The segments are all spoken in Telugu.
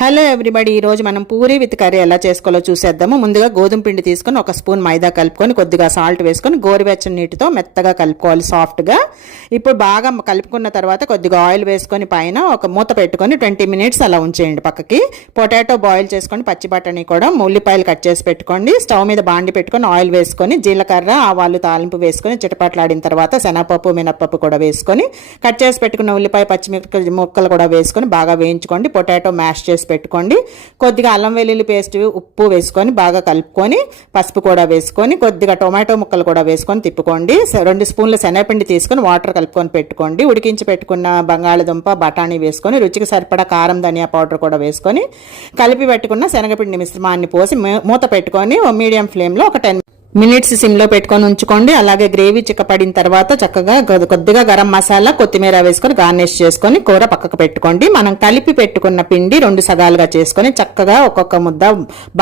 హలో ఎవ్రీబడి ఈ రోజు మనం పూరి విత్ కర్రీ ఎలా చేసుకోవాలో చూసేద్దాము. ముందుగా గోధుమ పిండి తీసుకొని ఒక స్పూన్ మైదా కలుపుకొని కొద్దిగా సాల్ట్ వేసుకొని గోరువెచ్చని నీటితో మెత్తగా కలుపుకోవాలి సాఫ్ట్గా. ఇప్పుడు బాగా కలుపుకున్న తర్వాత కొద్దిగా ఆయిల్ వేసుకొని పైన ఒక మూత పెట్టుకొని ట్వంటీ మినిట్స్ అలా ఉంచేయండి పక్కకి. పొటాటో బాయిల్ చేసుకొని పచ్చిబటానీ కూడా ఉల్లిపాయలు కట్ చేసి పెట్టుకోండి. స్టవ్ మీద బాండి పెట్టుకొని ఆయిల్ వేసుకొని జీలకర్ర ఆవాలు తాలింపు వేసుకొని చిటపట్లాడిన తర్వాత శనగపప్పు మినప్పప్పు కూడా వేసుకొని కట్ చేసి పెట్టుకున్న ఉల్లిపాయ పచ్చిమిరపకాయ ముక్కలు కూడా వేసుకొని బాగా వేయించుకోండి. పొటాటో మ్యాష్ చేసి పెట్టుకోండి. కొద్దిగా అల్లం వెల్లుల్లి పేస్ట్ ఉప్పు వేసుకొని బాగా కలుపుకొని పసుపు కూడా వేసుకొని కొద్దిగా టొమాటో ముక్కలు కూడా వేసుకొని తిప్పుకోండి. రెండు స్పూన్ల శనగపిండి తీసుకొని వాటర్ కలుపుకొని పెట్టుకోండి. ఉడికించి పెట్టుకున్న బంగాళదుంప బఠానీ వేసుకొని రుచికి సరిపడా కారం ధనియా పౌడర్ కూడా వేసుకొని కలిపి పెట్టుకున్న శనగపిండి మిశ్రమాన్ని పోసి మూత పెట్టుకొని మీడియం ఫ్లేమ్లో ఒక టెన్ మినిట్స్ సిమ్లో పెట్టుకొని ఉంచుకోండి. అలాగే గ్రేవీ చిక్కపడిన తర్వాత చక్కగా కొద్దిగా గరం మసాలా కొత్తిమీర వేసుకొని గార్నిష్ చేసుకొని కూర పక్కకు పెట్టుకోండి. మనం కలిపి పెట్టుకున్న పిండి రెండు సగాలుగా చేసుకొని చక్కగా ఒక్కొక్క ముద్ద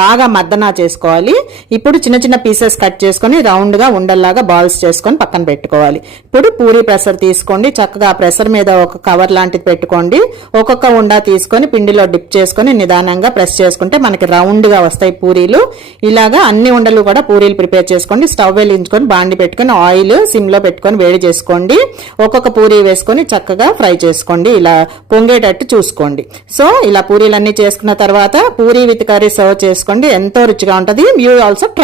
బాగా మద్దనా చేసుకోవాలి. ఇప్పుడు చిన్న చిన్న పీసెస్ కట్ చేసుకొని రౌండ్గా ఉండల్లాగా బాల్స్ చేసుకొని పక్కన పెట్టుకోవాలి. ఇప్పుడు పూరి ప్రెషర్ తీసుకోండి. చక్కగా ఆ ప్రెషర్ మీద ఒక కవర్ లాంటిది పెట్టుకోండి. ఒక్కొక్క ఉండా తీసుకొని పిండిలో డిప్ చేసుకొని నిదానంగా ప్రెస్ చేసుకుంటే మనకి రౌండ్గా వస్తాయి పూరీలు. ఇలాగా అన్ని ఉండలు కూడా పూరీలు ప్రిపేర్ చేసుకోండి స్టవ్ వెలిగించుకొని బాండి పెట్టుకొని ఆయిల్ సిమ్లో పెట్టుకొని వేడి చేసుకోండి. ఒక్కొక్క పూరీ వేసుకొని చక్కగా ఫ్రై చేసుకోండి. ఇలా పొంగేటట్టు చూసుకోండి. సో ఇలా పూరీలన్నీ చేసుకున్న తర్వాత పూరీ విత్ కర్రీ సర్వ్ చేసుకోండి. ఎంతో రుచిగా ఉంటుంది. You also try